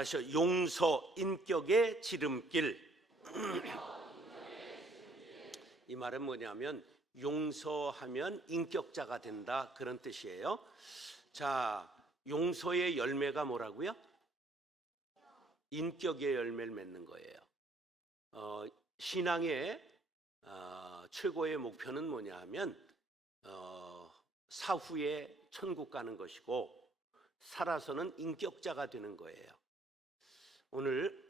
따라서 용서, 인격의 지름길. 이 말은 뭐냐면 용서하면 인격자가 된다, 그런 뜻이에요. 자, 용서의 열매가 뭐라고요? 인격의 열매를 맺는 거예요. 신앙의 최고의 목표는 뭐냐 하면 사후에 천국 가는 것이고 살아서는 인격자가 되는 거예요. 오늘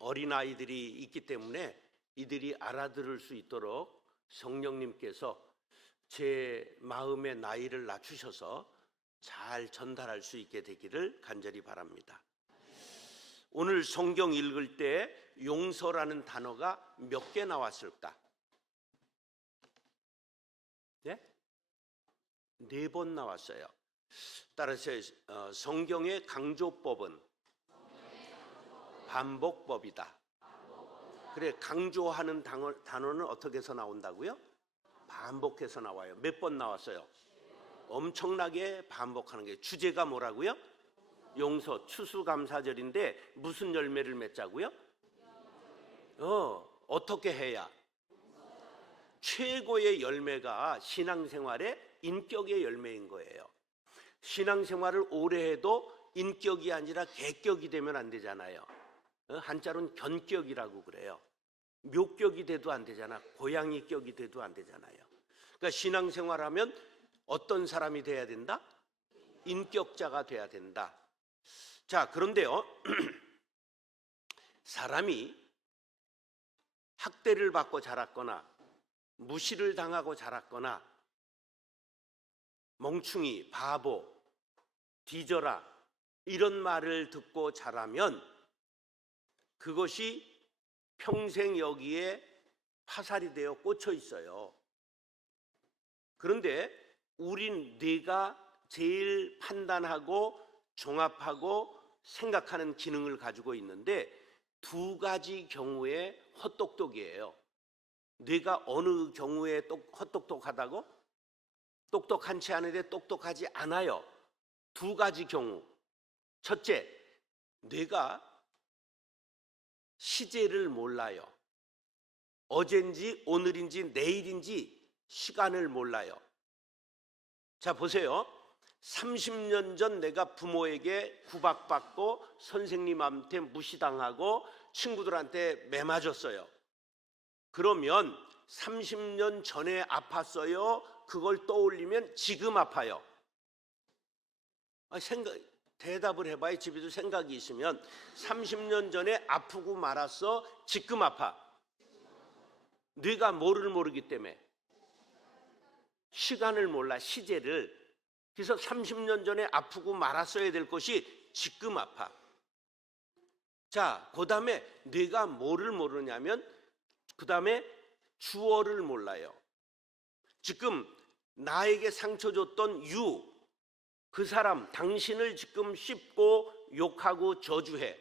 어린아이들이 있기 때문에 이들이 알아들을 수 있도록 성령님께서 제 마음의 나이를 낮추셔서 잘 전달할 수 있게 되기를 간절히 바랍니다. 오늘 성경 읽을 때 용서라는 단어가 몇 개 나왔을까? 네? 4번 나왔어요. 따라서 성경의 강조법은 반복법이다. 그래, 강조하는 단어는 어떻게 해서 나온다고요? 반복해서 나와요. 몇 번 나왔어요? 엄청나게 반복하는 게. 주제가 뭐라고요? 용서, 추수감사절인데 무슨 열매를 맺자고요? 어떻게 해야? 최고의 열매가 신앙생활의 인격의 열매인 거예요. 신앙생활을 오래 해도 인격이 아니라 개격이 되면 안 되잖아요. 한자로는 견격이라고 그래요. 묘격이 돼도 안 되잖아. 고양이격이 돼도 안 되잖아요. 그러니까 신앙생활하면 어떤 사람이 돼야 된다? 인격자가 돼야 된다. 자, 그런데요, 사람이 학대를 받고 자랐거나 무시를 당하고 자랐거나 멍충이, 바보, 뒤져라 이런 말을 듣고 자라면 그것이 평생 여기에 파살이 되어 꽂혀 있어요. 그런데 우린 뇌가 제일 판단하고 종합하고 생각하는 기능을 가지고 있는데 2가지 경우에 헛똑똑이에요. 뇌가 어느 경우에 헛똑똑하다고? 똑똑한 채 하는데 똑똑하지 않아요. 2가지 경우. 첫째, 뇌가 시제를 몰라요. 어젠지 오늘인지 내일인지 시간을 몰라요. 자, 보세요. 30년 전 내가 부모에게 구박받고 선생님한테 무시당하고 친구들한테 매맞았어요. 그러면 30년 전에 아팠어요? 그걸 떠올리면 지금 아파요. 대답을 해봐요. 집에도 생각이 있으면 30년 전에 아프고 말았어? 지금 아파. 뇌가 뭐를 모르기 때문에 시간을 몰라, 시제를. 그래서 30년 전에 아프고 말았어야 될 것이 지금 아파. 자, 그 다음에 뇌가 뭐를 모르냐면 그 다음에 주어를 몰라요. 지금 나에게 상처 줬던 그 사람, 당신을 지금 씹고 욕하고 저주해.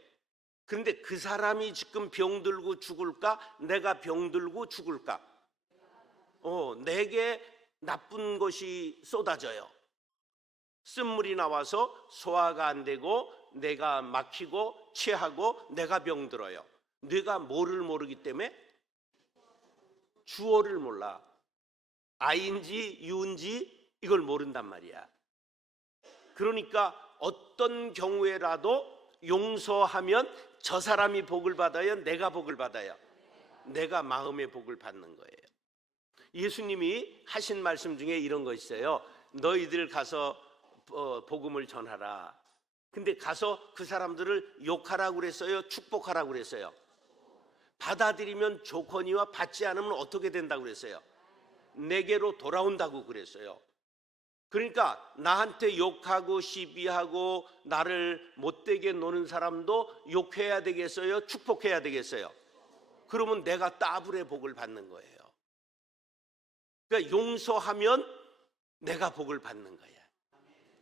그런데 그 사람이 지금 병들고 죽을까? 내가 병들고 죽을까? 내게 나쁜 것이 쏟아져요. 쓴물이 나와서 소화가 안 되고 내가 막히고 체하고 내가 병들어요. 뇌가 뭐를 모르기 때문에 주어를 몰라. I인지 U인지 이걸 모른단 말이야. 그러니까 어떤 경우에라도 용서하면 저 사람이 복을 받아요? 내가 복을 받아요? 내가 마음의 복을 받는 거예요. 예수님이 하신 말씀 중에 이런 거 있어요. 너희들 가서 복음을 전하라. 근데 가서 그 사람들을 욕하라고 그랬어요? 축복하라고 그랬어요? 받아들이면 좋거니와 받지 않으면 어떻게 된다고 그랬어요? 내게로 돌아온다고 그랬어요. 그러니까 나한테 욕하고 시비하고 나를 못되게 노는 사람도 욕해야 되겠어요? 축복해야 되겠어요? 그러면 내가 더블의 복을 받는 거예요. 그러니까 용서하면 내가 복을 받는 거야.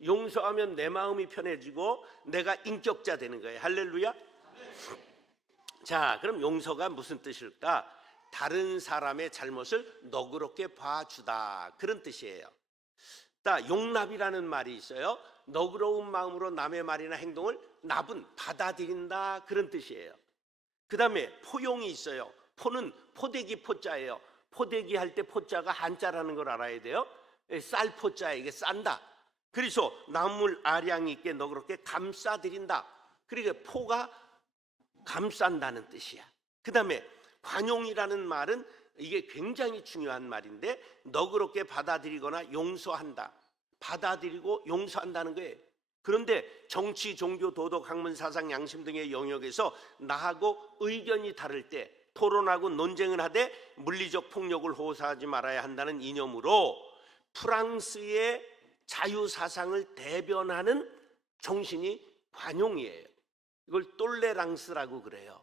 용서하면 내 마음이 편해지고 내가 인격자 되는 거예요. 할렐루야. 자, 그럼 용서가 무슨 뜻일까? 다른 사람의 잘못을 너그럽게 봐주다, 그런 뜻이에요. 자, 용납이라는 말이 있어요. 너그러운 마음으로 남의 말이나 행동을 납은 받아들인다, 그런 뜻이에요. 그 다음에 포용이 있어요. 포는 포대기 포자예요. 포대기 할 때 포자가 한자라는 걸 알아야 돼요. 쌀 포자에 이게 싼다. 그래서 나물 아량 있게 너그럽게 감싸드린다. 그러니까 포가 감싼다는 뜻이야. 그 다음에 관용이라는 말은 이게 굉장히 중요한 말인데, 너그럽게 받아들이거나 용서한다. 받아들이고 용서한다는 거예요. 그런데 정치, 종교, 도덕, 학문, 사상, 양심 등의 영역에서 나하고 의견이 다를 때 토론하고 논쟁을 하되 물리적 폭력을 호소하지 말아야 한다는 이념으로 프랑스의 자유사상을 대변하는 정신이 관용이에요. 이걸 똘레랑스라고 그래요.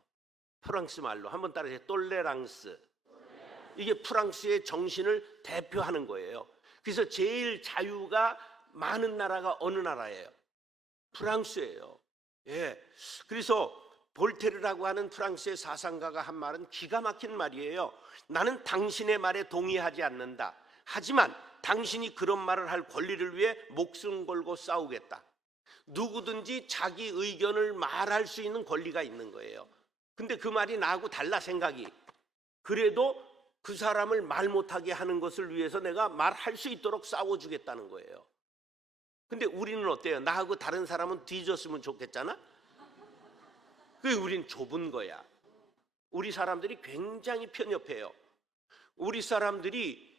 프랑스 말로 한번 따라해요. 똘레랑스. 이게 프랑스의 정신을 대표하는 거예요. 그래서 제일 자유가 많은 나라가 어느 나라예요? 프랑스예요. 예. 그래서 볼테르라고 하는 프랑스의 사상가가 한 말은 기가 막힌 말이에요. 나는 당신의 말에 동의하지 않는다. 하지만 당신이 그런 말을 할 권리를 위해 목숨 걸고 싸우겠다. 누구든지 자기 의견을 말할 수 있는 권리가 있는 거예요. 근데 그 말이 나하고 달라, 생각이. 그래도 그 사람을 말 못하게 하는 것을 위해서 내가 말할 수 있도록 싸워주겠다는 거예요. 근데 우리는 어때요? 나하고 다른 사람은 뒤졌으면 좋겠잖아? 그게 우린 좁은 거야. 우리 사람들이 굉장히 편협해요. 우리 사람들이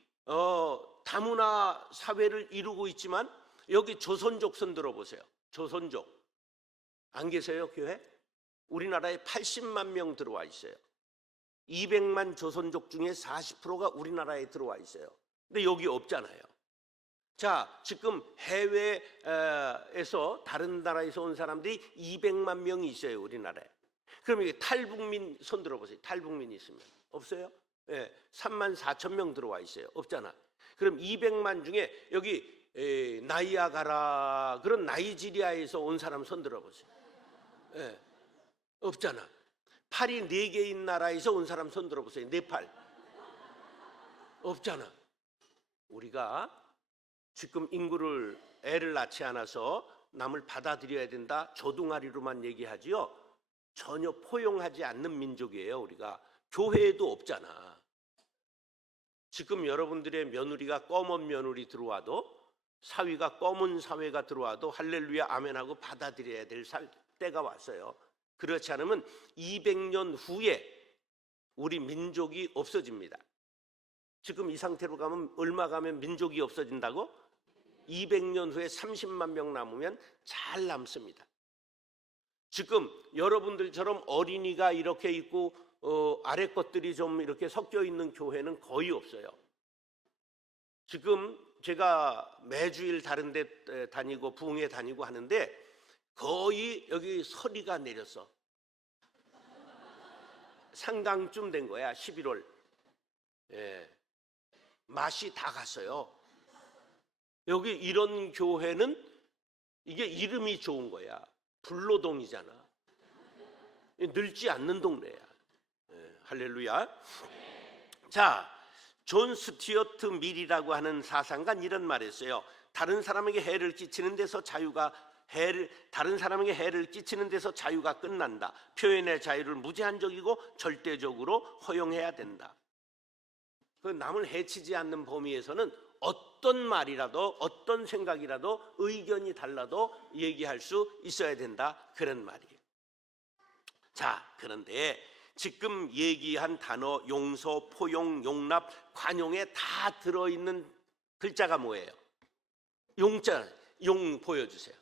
다문화 사회를 이루고 있지만 여기 조선족 손 들어보세요. 조선족 안 계세요? 교회? 우리나라에 80만 명 들어와 있어요. 200만 조선족 중에 40%가 우리나라에 들어와 있어요. 근데 여기 없잖아요. 자, 지금 해외에서 다른 나라에서 온 사람들이 200만 명이 있어요, 우리나라에. 그럼 이게 탈북민 손 들어보세요. 탈북민 있으면 없어요? 예, 3만 4천 명 들어와 있어요. 없잖아. 그럼 200만 중에 여기 나이아가라 그런 나이지리아에서 온 사람 손 들어보세요. 예, 없잖아. 팔이 4개인 나라에서 온 사람 손 들어보세요. 네팔. 없잖아. 우리가 지금 인구를 애를 낳지 않아서 남을 받아들여야 된다, 조둥아리로만 얘기하지요. 전혀 포용하지 않는 민족이에요. 우리가 교회에도 없잖아. 지금 여러분들의 며느리가 검은 며느리 들어와도, 사위가 검은 사회가 들어와도 할렐루야 아멘하고 받아들여야 될 때가 왔어요. 그렇지 않으면 200년 후에 우리 민족이 없어집니다. 지금 이 상태로 가면 얼마 가면 민족이 없어진다고? 200년 후에 30만 명 남으면 잘 남습니다. 지금 여러분들처럼 어린이가 이렇게 있고 아래 것들이 좀 이렇게 섞여 있는 교회는 거의 없어요. 지금 제가 매주일 다른 데 다니고 부흥회 다니고 하는데 거의 여기 서리가 내렸어. 상강쯤 된 거야. 11월. 예. 맛이 다 갔어요. 여기 이런 교회는 이게 이름이 좋은 거야. 불로동이잖아. 늙지 않는 동네야. 예, 할렐루야. 자, 존 스튜어트 밀이라고 하는 사상가는 이런 말했어요. 다른 사람에게 해를 끼치는 데서 다른 사람에게 해를 끼치는 데서 자유가 끝난다. 표현의 자유를 무제한적이고 절대적으로 허용해야 된다. 그 남을 해치지 않는 범위에서는 어떤 말이라도 어떤 생각이라도 의견이 달라도 얘기할 수 있어야 된다, 그런 말이에요. 자, 그런데 지금 얘기한 단어 용서, 포용, 용납, 관용에 다 들어있는 글자가 뭐예요? 용자. 용 보여주세요.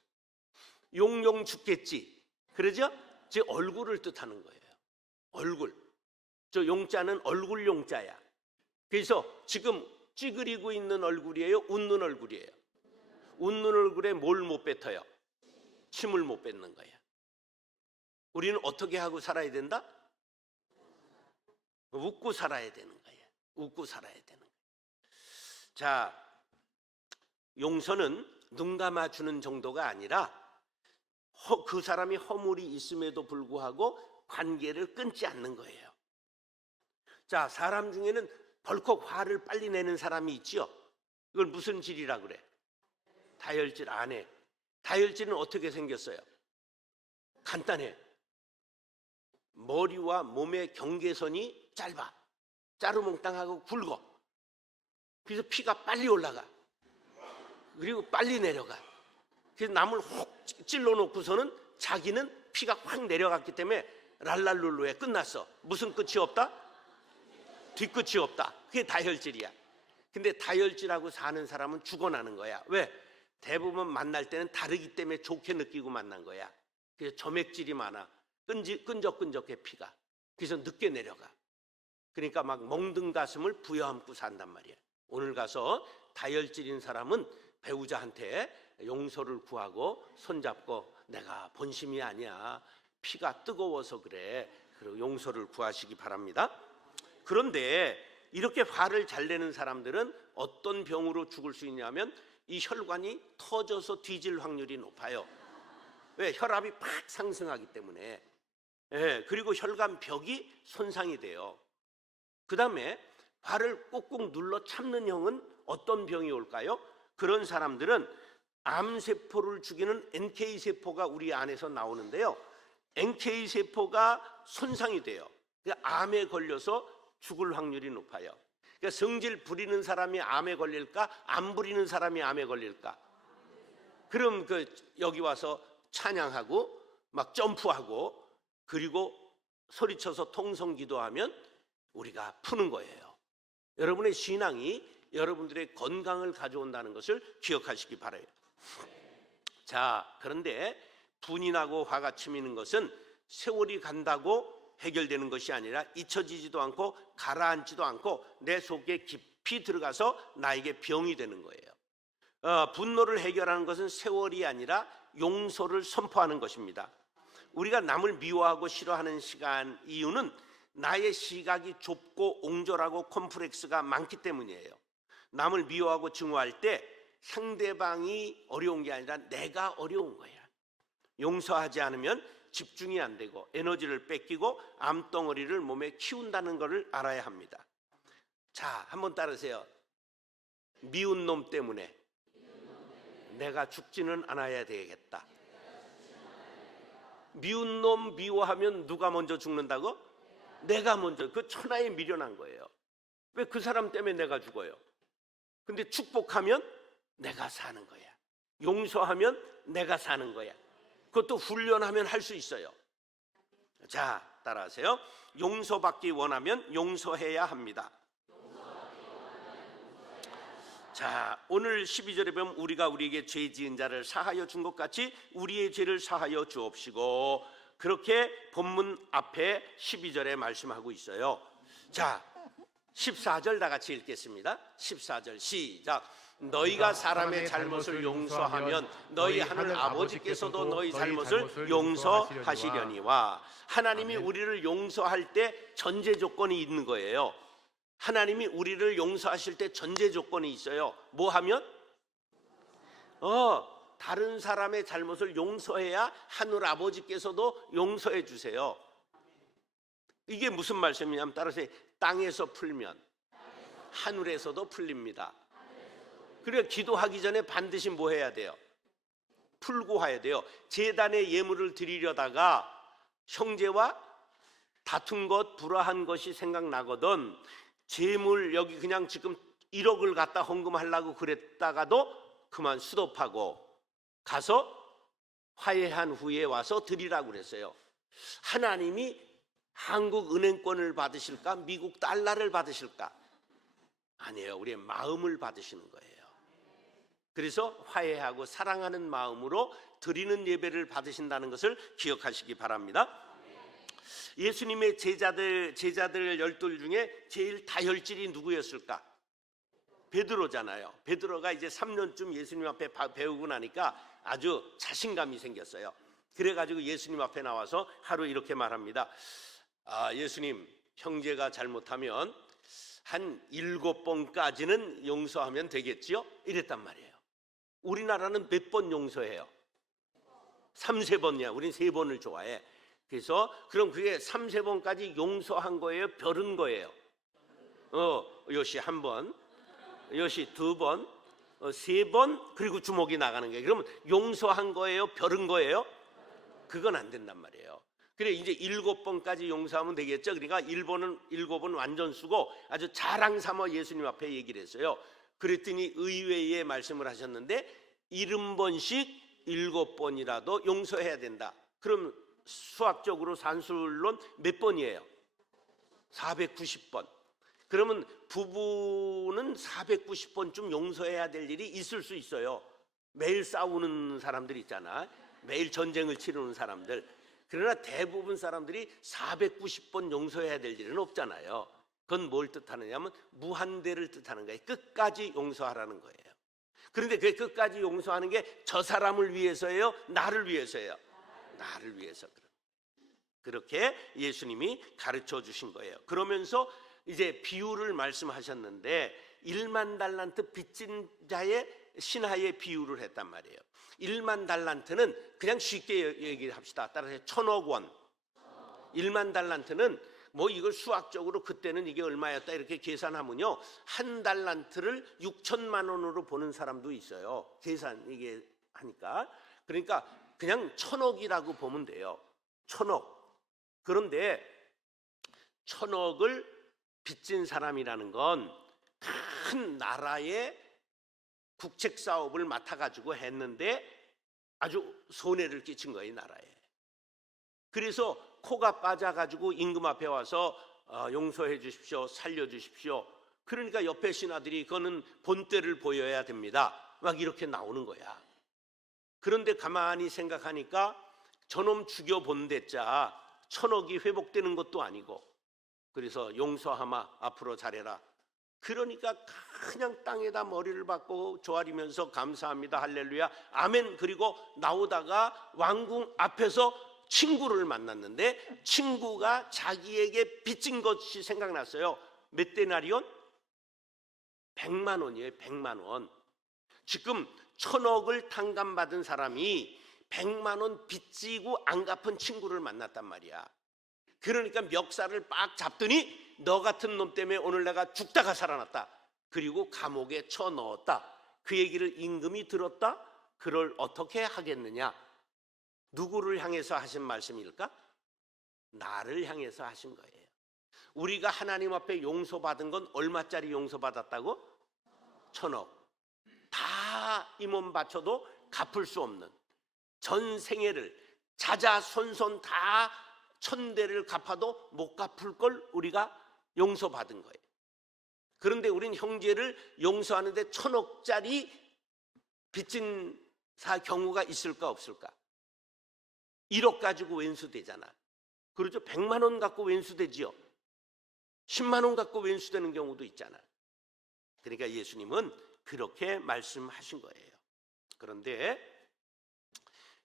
용용 죽겠지, 그러죠? 제 얼굴을 뜻하는 거예요. 얼굴. 저 용자는 얼굴 용자야. 그래서 지금 찌그리고 있는 얼굴이에요? 웃는 얼굴이에요? 웃는 얼굴에 뭘 못 뱉어요? 침을 못 뱉는 거야. 우리는 어떻게 하고 살아야 된다? 웃고 살아야 되는 거야. 웃고 살아야 되는 거야. 자, 용서는 눈 감아주는 정도가 아니라 그 사람이 허물이 있음에도 불구하고 관계를 끊지 않는 거예요. 자, 사람 중에는 벌컥 화를 빨리 내는 사람이 있지요. 이걸 무슨 질이라 그래? 다혈질 안 해. 다혈질은 어떻게 생겼어요? 간단해. 머리와 몸의 경계선이 짧아. 짜르몽땅하고 굵어. 그래서 피가 빨리 올라가. 그리고 빨리 내려가. 그래서 남을 훅 찔러놓고서는 자기는 피가 확 내려갔기 때문에 랄랄룰루에 끝났어. 무슨 끝이 없다? 뒤끝이 없다. 그게 다혈질이야. 근데 다혈질하고 사는 사람은 죽어나는 거야. 왜? 대부분 만날 때는 다르기 때문에 좋게 느끼고 만난 거야. 그래서 점액질이 많아. 끈적끈적해 피가. 그래서 늦게 내려가. 그러니까 막 멍든 가슴을 부여안고 산단 말이야. 오늘 가서 다혈질인 사람은 배우자한테 용서를 구하고 손잡고 내가 본심이 아니야. 피가 뜨거워서 그래. 그리고 용서를 구하시기 바랍니다. 그런데 이렇게 화를 잘 내는 사람들은 어떤 병으로 죽을 수 있냐면 이 혈관이 터져서 뒤질 확률이 높아요. 왜? 혈압이 팍 상승하기 때문에. 예, 그리고 혈관벽이 손상이 돼요. 그 다음에 화를 꾹꾹 눌러 참는 형은 어떤 병이 올까요? 그런 사람들은 암세포를 죽이는 NK세포가 우리 안에서 나오는데요. NK세포가 손상이 돼요. 그러니까 암에 걸려서 죽을 확률이 높아요. 그러니까 성질 부리는 사람이 암에 걸릴까? 안 부리는 사람이 암에 걸릴까? 그럼 여기 와서 찬양하고 막 점프하고 그리고 소리쳐서 통성 기도하면 우리가 푸는 거예요. 여러분의 신앙이 여러분들의 건강을 가져온다는 것을 기억하시기 바라요. 자, 그런데 분이 나고 화가 치미는 것은 세월이 간다고 해결되는 것이 아니라 잊혀지지도 않고 가라앉지도 않고 내 속에 깊이 들어가서 나에게 병이 되는 거예요. 분노를 해결하는 것은 세월이 아니라 용서를 선포하는 것입니다. 우리가 남을 미워하고 싫어하는 시간 이유는 나의 시각이 좁고 옹졸하고 콤플렉스가 많기 때문이에요. 남을 미워하고 증오할 때 상대방이 어려운 게 아니라 내가 어려운 거야. 용서하지 않으면 집중이 안 되고 에너지를 뺏기고 암덩어리를 몸에 키운다는 것을 알아야 합니다. 자, 한번 따르세요. 미운 놈 때문에 내가 죽지는 않아야 되겠다. 미운 놈 미워하면 누가 먼저 죽는다고? 내가 먼저. 그 천하에 미련한 거예요. 왜 그 사람 때문에 내가 죽어요? 근데 축복하면 내가 사는 거야. 용서하면 내가 사는 거야. 그것도 훈련하면 할 수 있어요. 자, 따라하세요. 용서받기 원하면 용서해야 합니다. 자, 오늘 12절에 보면 우리가 우리에게 죄 지은 자를 사하여 준 것 같이 우리의 죄를 사하여 주옵시고, 그렇게 본문 앞에 12절에 말씀하고 있어요. 자, 14절 다 같이 읽겠습니다. 14절 시작. 너희가 사람의 잘못을 용서하면 너희 하늘 아버지께서도 너희 잘못을 용서하시려니와. 하나님이 우리를 용서할 때 전제 조건이 있는 거예요. 하나님이 우리를 용서하실 때 전제 조건이 있어요. 뭐 하면? 다른 사람의 잘못을 용서해야 하늘 아버지께서도 용서해 주세요. 이게 무슨 말씀이냐면 따라서 땅에서 풀면 하늘에서도 풀립니다. 그래서 기도하기 전에 반드시 뭐 해야 돼요? 풀고 해야 돼요. 제단에 예물을 드리려다가 형제와 다툰 것, 불화한 것이 생각나거든. 재물 여기 그냥 지금 1억을 갖다 헌금하려고 그랬다가도 그만 스톱하고 가서 화해한 후에 와서 드리라고 그랬어요. 하나님이 한국 은행권을 받으실까? 미국 달러를 받으실까? 아니에요. 우리의 마음을 받으시는 거예요. 그래서 화해하고 사랑하는 마음으로 드리는 예배를 받으신다는 것을 기억하시기 바랍니다. 예수님의 제자들 12 중에 제일 다혈질이 누구였을까? 베드로잖아요. 베드로가 이제 3년쯤 예수님 앞에 배우고 나니까 아주 자신감이 생겼어요. 그래가지고 예수님 앞에 나와서 하루 이렇게 말합니다. 예수님, 형제가 잘못하면 한 7번까지는 용서하면 되겠지요? 이랬단 말이에요. 우리나라는 몇 번 용서해요? 3-4번이야. 우린 3번을 좋아해. 그래서 그럼 그게 3-4번까지 용서한 거예요? 별은 거예요? 요시 1번, 요시 2번, 3번 그리고 주먹이 나가는 거예요. 그러면 용서한 거예요? 벼른 거예요? 그건 안 된단 말이에요. 그래 이제 7번까지 용서하면 되겠죠. 그러니까 7번 완전 쓰고 아주 자랑 삼아 예수님 앞에 얘기를 했어요. 그랬더니 의외의 말씀을 하셨는데 70번씩 7번이라도 용서해야 된다. 그럼 수학적으로 산술론 몇 번이에요? 490번. 그러면 부부는 490번쯤 용서해야 될 일이 있을 수 있어요. 매일 싸우는 사람들 있잖아. 매일 전쟁을 치르는 사람들. 그러나 대부분 사람들이 490번 용서해야 될 일은 없잖아요. 그건 뭘 뜻하느냐면 무한대를 뜻하는 거예요. 끝까지 용서하라는 거예요. 그런데 그 끝까지 용서하는 게 저 사람을 위해서예요? 나를 위해서예요? 나를 위해서. 그렇게 예수님이 가르쳐 주신 거예요. 그러면서 이제 비유를 말씀하셨는데 1만 달란트 빚진 자의 신하의 비유를 했단 말이에요. 1만 달란트는 그냥 쉽게 얘기합시다. 따라서 1000억 원. 1만 달란트는 뭐 이걸 수학적으로 그때는 이게 얼마였다 이렇게 계산하면요, 한 달란트를 6천만 원으로 보는 사람도 있어요. 계산 이게 하니까. 그러니까 그냥 1000억이라고 보면 돼요. 1000억. 그런데 1000억을 빚진 사람이라는 건 큰 나라의 국책 사업을 맡아가지고 했는데 아주 손해를 끼친 거예요, 이 나라에. 그래서 코가 빠져가지고 임금 앞에 와서 용서해 주십시오, 살려 주십시오. 그러니까 옆에 신하들이 그거는 본때를 보여야 됩니다, 막 이렇게 나오는 거야. 그런데 가만히 생각하니까 저놈 죽여본 데자 1000억이 회복되는 것도 아니고, 그래서 용서하마 앞으로 잘해라. 그러니까 그냥 땅에다 머리를 박고 조아리면서 감사합니다, 할렐루야, 아멘. 그리고 나오다가 왕궁 앞에서 친구를 만났는데 친구가 자기에게 빚진 것이 생각났어요. 몇 데나리온? 100만 원이에요. 100만 원. 지금 1000억을 탕감받은 사람이 100만 원 빚지고 안 갚은 친구를 만났단 말이야. 그러니까 멱살을 빡 잡더니 너 같은 놈 때문에 오늘 내가 죽다가 살아났다. 그리고 감옥에 쳐넣었다. 그 얘기를 임금이 들었다. 그걸 어떻게 하겠느냐? 누구를 향해서 하신 말씀일까? 나를 향해서 하신 거예요. 우리가 하나님 앞에 용서받은 건 얼마짜리 용서받았다고? 1000억. 다 이 몸 바쳐도 갚을 수 없는, 전 생애를 자자손손 다 1000대를 갚아도 못 갚을 걸 우리가 용서받은 거예요. 그런데 우린 형제를 용서하는데 1000억짜리 빚진 경우가 있을까 없을까? 1억 가지고 왼수되잖아. 그렇죠? 100만 원 갖고 왼수되지요. 10만 원 갖고 왼수되는 경우도 있잖아. 그러니까 예수님은 그렇게 말씀하신 거예요. 그런데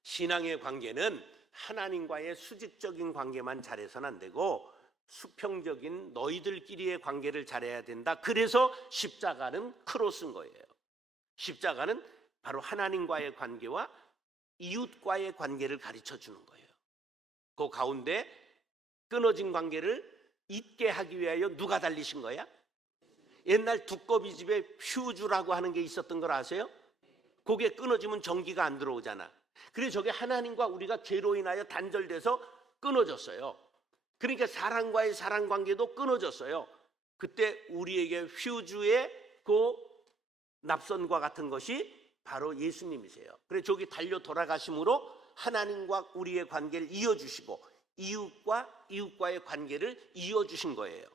신앙의 관계는 하나님과의 수직적인 관계만 잘해서는 안 되고 수평적인 너희들끼리의 관계를 잘해야 된다. 그래서 십자가는 크로스인 거예요. 십자가는 바로 하나님과의 관계와 이웃과의 관계를 가르쳐 주는 거예요. 그 가운데 끊어진 관계를 잇게 하기 위하여 누가 달리신 거야? 옛날 두꺼비 집에 퓨즈라고 하는 게 있었던 걸 아세요? 그게 끊어지면 전기가 안 들어오잖아. 그래서 저게 하나님과 우리가 죄로 인하여 단절돼서 끊어졌어요. 그러니까 사랑과의 사랑 관계도 끊어졌어요. 그때 우리에게 퓨즈의 그 납선과 같은 것이 바로 예수님이세요. 그래서 저기 달려 돌아가심으로 하나님과 우리의 관계를 이어주시고 이웃과의 관계를 이어주신 거예요.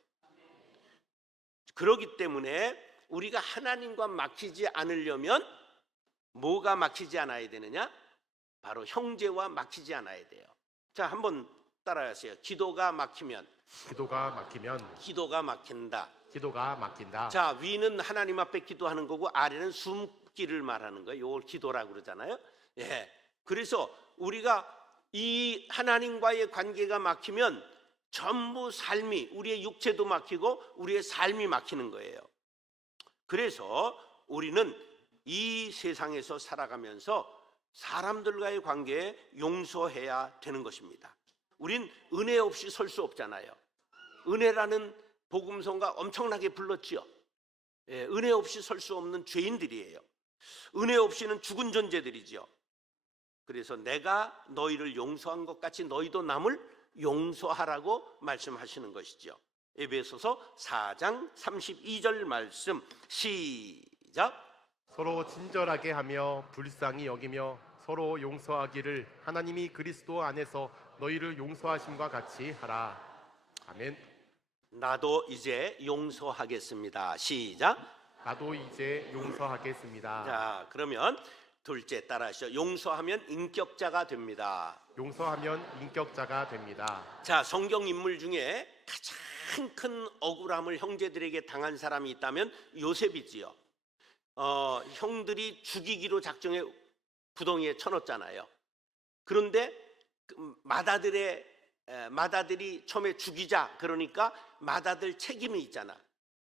그렇기 때문에 우리가 하나님과 막히지 않으려면 뭐가 막히지 않아야 되느냐? 바로 형제와 막히지 않아야 돼요. 자, 한번 따라하세요. 기도가 막히면 기도가 막히면 기도가 막힌다. 기도가 막힌다. 자, 위는 하나님 앞에 기도하는 거고 아래는 숨기를 말하는 거예요. 이걸 기도라고 그러잖아요. 예. 그래서 우리가 이 하나님과의 관계가 막히면 전부 삶이, 우리의 육체도 막히고 우리의 삶이 막히는 거예요. 그래서 우리는 이 세상에서 살아가면서 사람들과의 관계에 용서해야 되는 것입니다. 우린 은혜 없이 설 수 없잖아요. 은혜라는 복음성가 엄청나게 불렀지요. 예, 은혜 없이 설 수 없는 죄인들이에요. 은혜 없이는 죽은 존재들이지요. 그래서 내가 너희를 용서한 것 같이 너희도 남을 용서하라고 말씀하시는 것이죠. 에베소서 4장 32절 말씀 시작. 서로 친절하게 하며 불쌍히 여기며 서로 용서하기를 하나님이 그리스도 안에서 너희를 용서하심과 같이 하라. 아멘. 나도 이제 용서하겠습니다. 시작. 나도 이제 용서하겠습니다. 자, 그러면 둘째 따라하시죠. 용서하면 인격자가 됩니다. 용서하면 인격자가 됩니다. 자, 성경 인물 중에 가장 큰 억울함을 형제들에게 당한 사람이 있다면 요셉이지요. 형들이 죽이기로 작정해 구덩이에 쳐넣었잖아요. 그런데 맏아들이 처음에 죽이자 그러니까 맏아들 책임이 있잖아.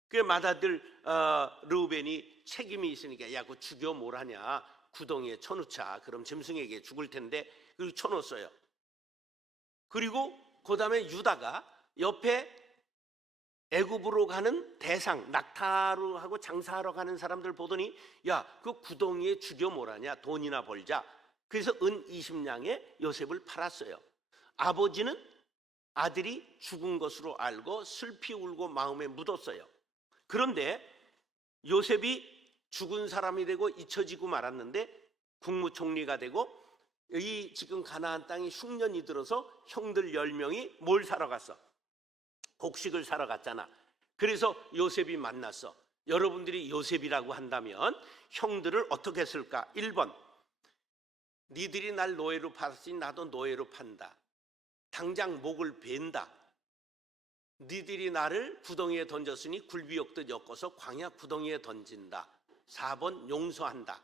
그 맏아들 르우벤이 책임이 있으니까 야, 그거 죽여 뭘 하냐, 구덩이에 쳐놓자. 그럼 짐승에게 죽을 텐데. 그리고 쳐놓았어요. 그리고 그 다음에 유다가 옆에 애굽으로 가는 대상, 낙타로 하고 장사하러 가는 사람들 보더니 야, 그 구덩이에 죽여 뭘 하냐, 돈이나 벌자. 그래서 은 20냥에 요셉을 팔았어요. 아버지는 아들이 죽은 것으로 알고 슬피 울고 마음에 묻었어요. 그런데 요셉이 죽은 사람이 되고 잊혀지고 말았는데 국무총리가 되고 이 지금 가나안 땅에 흉년이 들어서 형들 10명이 뭘 사러 갔어? 곡식을 사러 갔잖아. 그래서 요셉이 만났어. 여러분들이 요셉이라고 한다면 형들을 어떻게 했을까? 1번, 니들이 날 노예로 팔았으니 나도 노예로 판다. 당장 목을 벤다. 니들이 나를 구덩이에 던졌으니 굴비역도 엮어서 광야 구덩이에 던진다. 4번, 용서한다.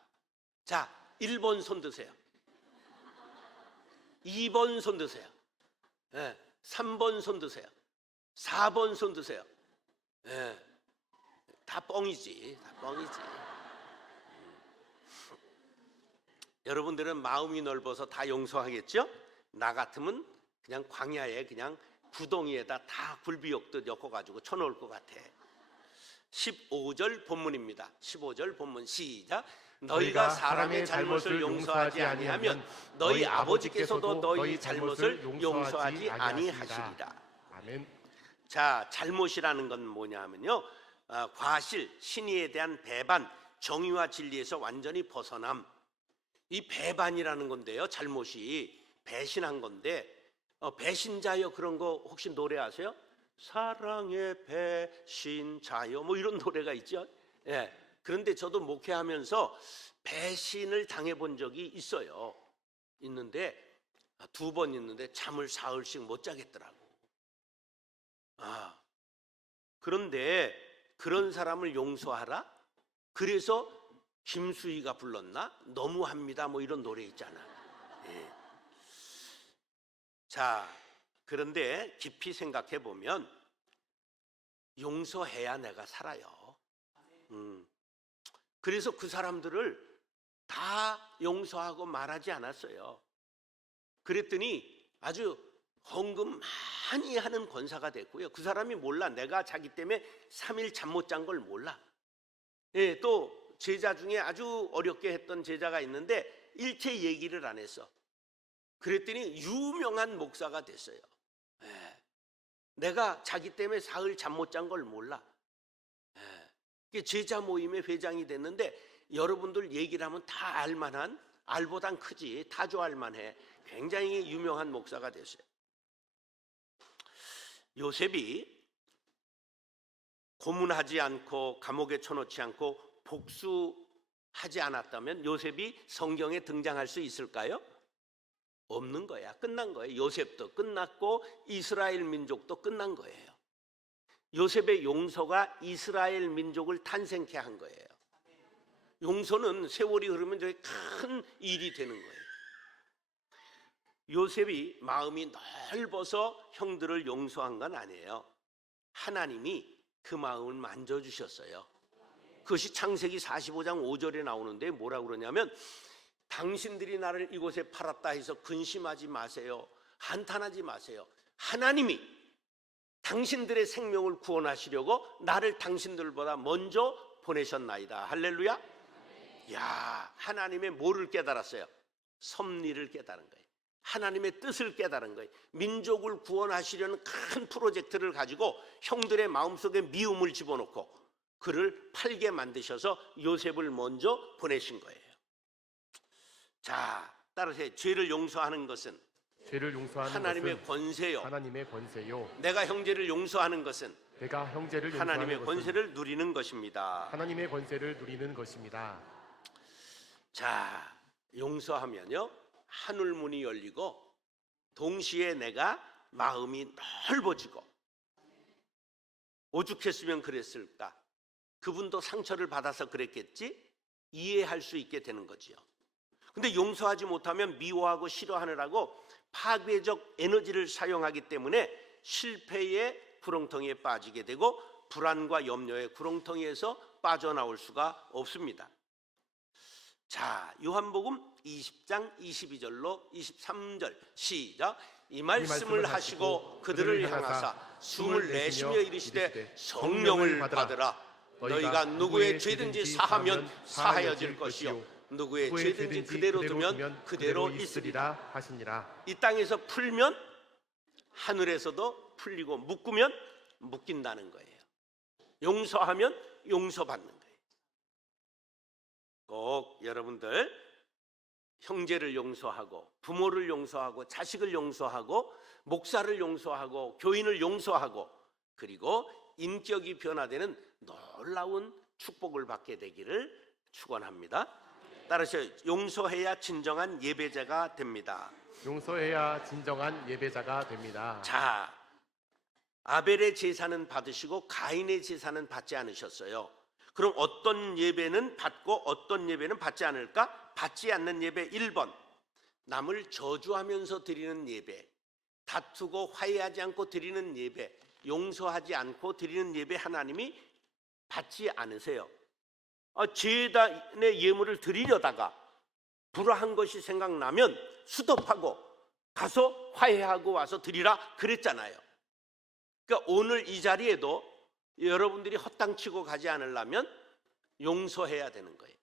자, 1번 손 드세요. 2번 손 드세요. 3번 손 드세요. 4번 손 드세요. 다 뻥이지. 다 뻥이지. 여러분들은 마음이 넓어서 다 용서하겠죠? 나 같으면 그냥 광야에 그냥 구덩이에다 다 굴비역도 엮어가지고 쳐놓을 것 같아. 15절 본문입니다. 15절 본문 시작. 너희가 사람의 잘못을 용서하지 아니하면 너희 아버지께서도 너희 잘못을 용서하지 아니하시리라. 아멘. 자, 잘못이라는 건 뭐냐 하면요, 과실, 신의에 대한 배반, 정의와 진리에서 완전히 벗어남. 이 배반이라는 건데요, 잘못이 배신한 건데, 배신자여 그런 거 혹시 노래 아세요? 사랑의 배신자여 뭐 이런 노래가 있죠. 예. 그런데 저도 목회하면서 배신을 당해본 적이 있어요. 있는데 2번 있는데 잠을 사흘씩 못 자겠더라고. 그런데 그런 사람을 용서하라? 그래서 김수희가 불렀나? 너무합니다 뭐 이런 노래 있잖아. 예. 자, 그런데 깊이 생각해 보면 용서해야 내가 살아요. 그래서 그 사람들을 다 용서하고 말하지 않았어요. 그랬더니 아주 헌금 많이 하는 권사가 됐고요. 그 사람이 몰라. 내가 자기 때문에 3일 잠 못 잔 걸 몰라. 예, 또 제자 중에 아주 어렵게 했던 제자가 있는데 일체 얘기를 안 했어. 그랬더니 유명한 목사가 됐어요. 예, 내가 자기 때문에 사흘 잠 못 잔 걸 몰라. 예, 제자 모임의 회장이 됐는데 여러분들 얘기를 하면 다 알만한, 알보단 크지, 다 좋아할만해. 굉장히 유명한 목사가 됐어요. 요셉이 고문하지 않고 감옥에 쳐놓지 않고 복수하지 않았다면 요셉이 성경에 등장할 수 있을까요? 없는 거야. 끝난 거예요. 요셉도 끝났고 이스라엘 민족도 끝난 거예요. 요셉의 용서가 이스라엘 민족을 탄생케 한 거예요. 용서는 세월이 흐르면 되게 큰 일이 되는 거예요. 요셉이 마음이 넓어서 형들을 용서한 건 아니에요. 하나님이 그 마음을 만져주셨어요. 그것이 창세기 45장 5절에 나오는데 뭐라고 그러냐면 당신들이 나를 이곳에 팔았다 해서 근심하지 마세요. 한탄하지 마세요. 하나님이 당신들의 생명을 구원하시려고 나를 당신들보다 먼저 보내셨나이다. 할렐루야. 야, 하나님의 뭐를 깨달았어요? 섭리를 깨달은 거예요. 하나님의 뜻을 깨달은 거예요. 민족을 구원하시려는 큰 프로젝트를 가지고 형들의 마음속에 미움을 집어넣고 그를 팔게 만드셔서 요셉을 먼저 보내신 거예요. 자, 따라서 죄를 용서하는 것은 죄를 용서하는 하나님의 것은 권세요. 하나님의 권세요. 내가 형제를 용서하는 것은 내가 형제를 용서하는 하나님의 것은 권세를 누리는 것입니다. 하나님의 권세를 누리는 것입니다. 자, 용서하면요 하늘 문이 열리고 동시에 내가 마음이 넓어지고, 오죽했으면 그랬을까? 그분도 상처를 받아서 그랬겠지? 이해할 수 있게 되는 거지요. 근데 용서하지 못하면 미워하고 싫어하느라고 파괴적 에너지를 사용하기 때문에 실패의 구렁텅이에 빠지게 되고 불안과 염려의 구렁텅이에서 빠져나올 수가 없습니다. 자, 요한복음 20장 22절로 23절 시작. 이 말씀을 하시고 그들을 향하사 숨을 내쉬며 이르시되 성령을 받으라. 너희가 누구의 죄든지 사하면 사하여질 것이요 누구의 죄든지 그대로 두면 그대로 있으리라 하시니라. 이 땅에서 풀면 하늘에서도 풀리고 묶으면 묶인다는 거예요. 용서하면 용서받는 거예요. 꼭 여러분들 형제를 용서하고 부모를 용서하고 자식을 용서하고 목사를 용서하고 교인을 용서하고 그리고 인격이 변화되는 놀라운 축복을 받게 되기를 축원합니다. 따라서 용서해야 진정한 예배자가 됩니다. 용서해야 진정한 예배자가 됩니다. 자, 아벨의 제사는 받으시고 가인의 제사는 받지 않으셨어요. 그럼 어떤 예배는 받고 어떤 예배는 받지 않을까? 받지 않는 예배 1번, 남을 저주하면서 드리는 예배, 다투고 화해하지 않고 드리는 예배, 용서하지 않고 드리는 예배 하나님이 받지 않으세요. 제단의 예물을 드리려다가 불화한 것이 생각나면 수덮하고 가서 화해하고 와서 드리라 그랬잖아요. 그러니까 오늘 이 자리에도 여러분들이 헛땅치고 가지 않으려면 용서해야 되는 거예요.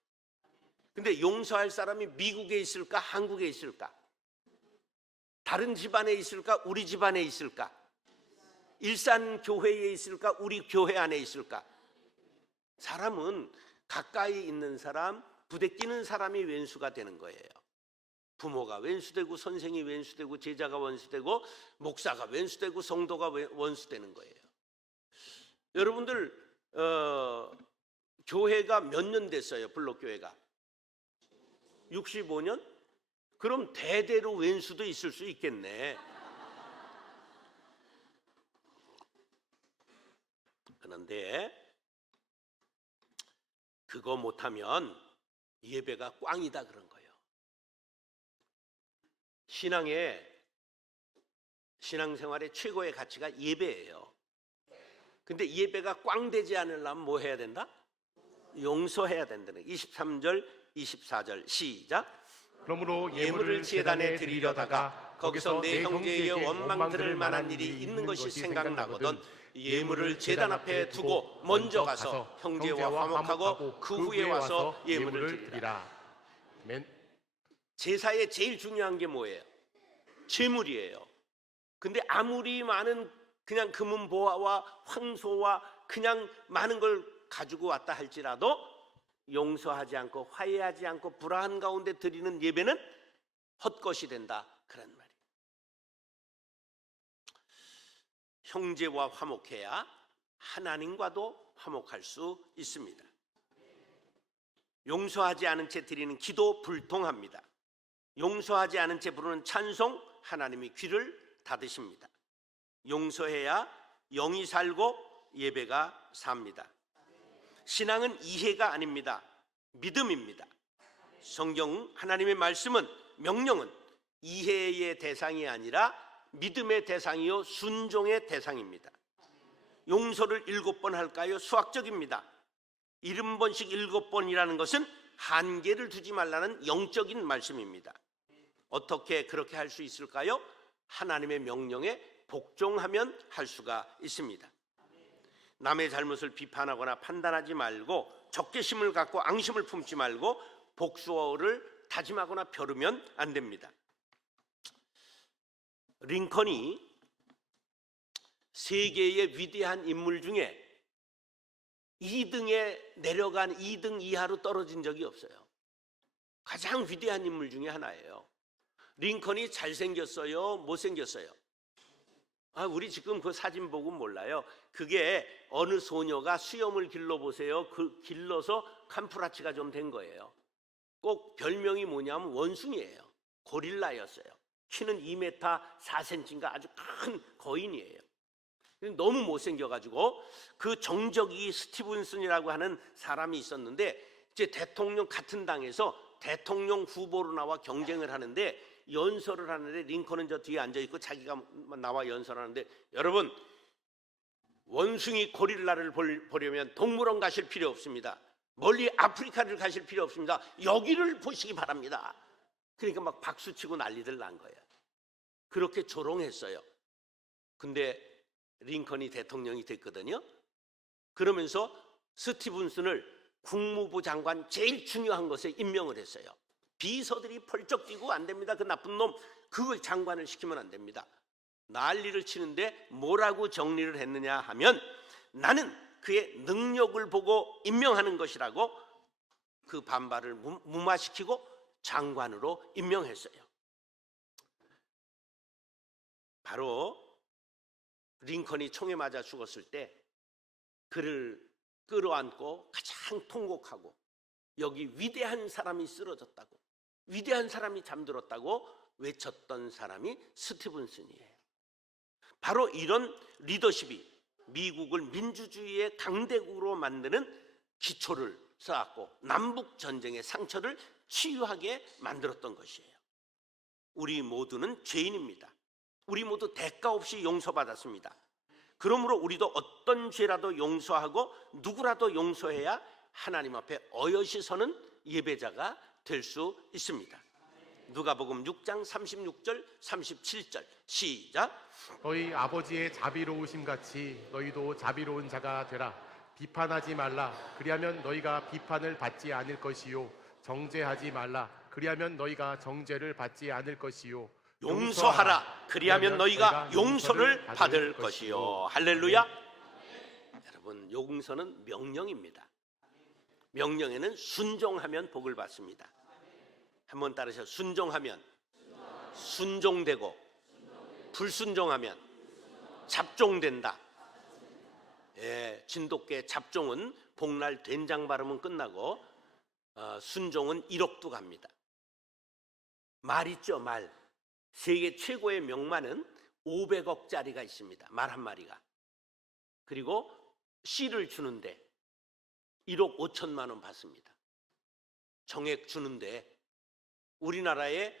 근데 용서할 사람이 미국에 있을까? 한국에 있을까? 다른 집안에 있을까? 우리 집안에 있을까? 일산 교회에 있을까? 우리 교회 안에 있을까? 사람은 가까이 있는 사람, 부대끼는 사람이 왼수가 되는 거예요. 부모가 왼수되고 선생이 왼수되고 제자가 원수되고 목사가 왼수되고 성도가 원수되는 거예요. 여러분들 교회가 몇 년 됐어요? 블록교회가 65년? 그럼 대대로 왼수도 있을 수 있겠네. 그런데 그거 못하면 예배가 꽝이다 그런 거예요. 신앙생활의 최고의 가치가 예배예요. 근데 예배가 꽝 되지 않으려면 뭐 해야 된다? 용서해야 된다는 거예요. 23절 24절 시작. 그러므로 예물을 제단에 드리려다가 거기서 내 형제에게 원망 들을 만한 일이 있는 것이 생각나거든 예물을 제단 앞에 두고 먼저 가서 형제와 화목하고 그 후에 와서 예물을 드리라. 아멘. 제사에 제일 중요한 게 뭐예요? 제물이에요. 근데 아무리 많은 그냥 금은보화와 황소와 그냥 많은 걸 가지고 왔다 할지라도 용서하지 않고 화해하지 않고 불화한 가운데 드리는 예배는 헛것이 된다 그런 말이에요. 형제와 화목해야 하나님과도 화목할 수 있습니다. 용서하지 않은 채 드리는 기도 불통합니다. 용서하지 않은 채 부르는 찬송 하나님이 귀를 닫으십니다. 용서해야 영이 살고 예배가 삽니다. 신앙은 이해가 아닙니다. 믿음입니다. 성경 하나님의 말씀은 명령은 이해의 대상이 아니라 믿음의 대상이요 순종의 대상입니다. 용서를 7번 할까요? 수학적입니다. 70번씩 7번이라는 것은 한계를 두지 말라는 영적인 말씀입니다. 어떻게 그렇게 할 수 있을까요? 하나님의 명령에 복종하면 할 수가 있습니다. 남의 잘못을 비판하거나 판단하지 말고 적개심을 갖고 앙심을 품지 말고 복수어를 다짐하거나 벼르면 안 됩니다. 링컨이 세계의 위대한 인물 중에 2등에 내려간 2등 이하로 떨어진 적이 없어요. 가장 위대한 인물 중에 하나예요. 링컨이 잘생겼어요? 못생겼어요? 우리 지금 그 사진 보고 몰라요. 그게 어느 소녀가 수염을 길러보세요. 그 길러서 캄프라치가 좀 된 거예요. 꼭 별명이 뭐냐면 원숭이에요. 고릴라였어요. 키는 2m 4cm인가 아주 큰 거인이에요. 너무 못생겨가지고 그 정적이 스티븐슨이라고 하는 사람이 있었는데 이제 대통령 같은 당에서 대통령 후보로 나와 경쟁을 하는데 연설을 하는데 링컨은 저 뒤에 앉아있고 자기가 나와 연설하는데 여러분 원숭이 고릴라를 보려면 동물원 가실 필요 없습니다. 멀리 아프리카를 가실 필요 없습니다. 여기를 보시기 바랍니다. 그러니까 막 박수치고 난리들 난 거예요. 그렇게 조롱했어요. 근데 링컨이 대통령이 됐거든요. 그러면서 스티븐슨을 국무부 장관 제일 중요한 것에 임명을 했어요. 비서들이 펄쩍 뛰고 안 됩니다. 그 나쁜 놈 그걸 장관을 시키면 안 됩니다. 난리를 치는데 뭐라고 정리를 했느냐 하면 나는 그의 능력을 보고 임명하는 것이라고 그 반발을 무마시키고 장관으로 임명했어요. 바로 링컨이 총에 맞아 죽었을 때 그를 끌어안고 가장 통곡하고 여기 위대한 사람이 쓰러졌다고 위대한 사람이 잠들었다고 외쳤던 사람이 스티븐슨이에요. 바로 이런 리더십이 미국을 민주주의의 강대국으로 만드는 기초를 쌓았고 남북 전쟁의 상처를 치유하게 만들었던 것이에요. 우리 모두는 죄인입니다. 우리 모두 대가 없이 용서받았습니다. 그러므로 우리도 어떤 죄라도 용서하고 누구라도 용서해야 하나님 앞에 어여시 서는 예배자가 될 수 있습니다. 누가복음 6장 36절 37절 시작. 너희 아버지의 자비로우심 같이 너희도 자비로운 자가 되라. 비판하지 말라. 그리하면 너희가 비판을 받지 않을 것이요. 정죄하지 말라. 그리하면 너희가 정죄를 받지 않을 것이요. 용서하라. 그리하면 너희가 용서를 받을 것이요. 할렐루야. 여러분, 용서는 명령입니다. 명령에는 순종하면 복을 받습니다. 한번 따르셔. 순종하면 순종되고 불순종하면 잡종된다. 예, 진돗개 잡종은 복날 된장 바르면 끝나고 순종은 1억도 갑니다. 말 있죠, 말. 세계 최고의 명마는 500억짜리가 있습니다. 말 한 마리가. 그리고 씨를 주는데 1억 5천만 원 받습니다. 정액 주는데 우리나라의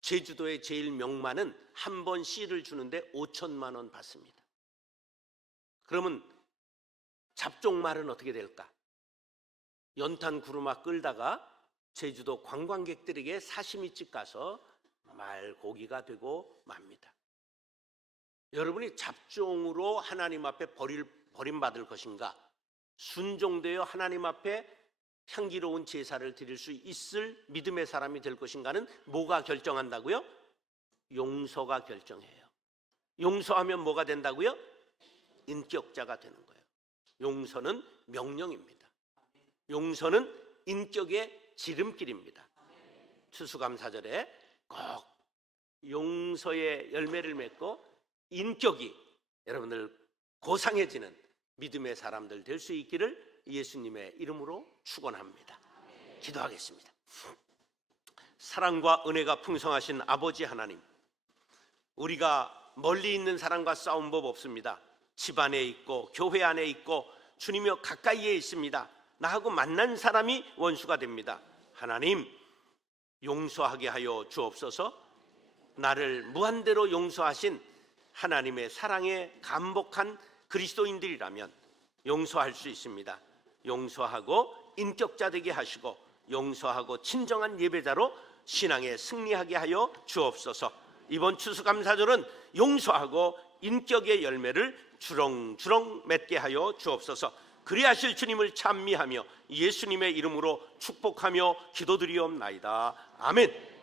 제주도의 제일 명마는 한 번 씨를 주는데 5천만 원 받습니다. 그러면 잡종말은 어떻게 될까? 연탄 구루마 끌다가 제주도 관광객들에게 사시미집 가서 말 고기가 되고 맙니다. 여러분이 잡종으로 하나님 앞에 버림받을 것인가? 순종되어 하나님 앞에 향기로운 제사를 드릴 수 있을 믿음의 사람이 될 것인가는 뭐가 결정한다고요? 용서가 결정해요. 용서하면 뭐가 된다고요? 인격자가 되는 거예요. 용서는 명령입니다. 용서는 인격의 지름길입니다. 추수감사절에 꼭 용서의 열매를 맺고 인격이 여러분들 고상해지는 믿음의 사람들 될 수 있기를 예수님의 이름으로 축원합니다. 기도하겠습니다. 사랑과 은혜가 풍성하신 아버지 하나님, 우리가 멀리 있는 사람과 싸운 법 없습니다. 집 안에 있고 교회 안에 있고 주님여 가까이에 있습니다. 나하고 만난 사람이 원수가 됩니다. 하나님, 용서하게 하여 주옵소서. 나를 무한대로 용서하신 하나님의 사랑에 감복한 그리스도인들이라면 용서할 수 있습니다. 용서하고 인격자 되게 하시고 용서하고 친정한 예배자로 신앙에 승리하게 하여 주옵소서. 이번 추수감사절은 용서하고 인격의 열매를 주렁주렁 맺게 하여 주옵소서. 그리하실 주님을 찬미하며 예수님의 이름으로 축복하며 기도드리옵나이다. 아멘.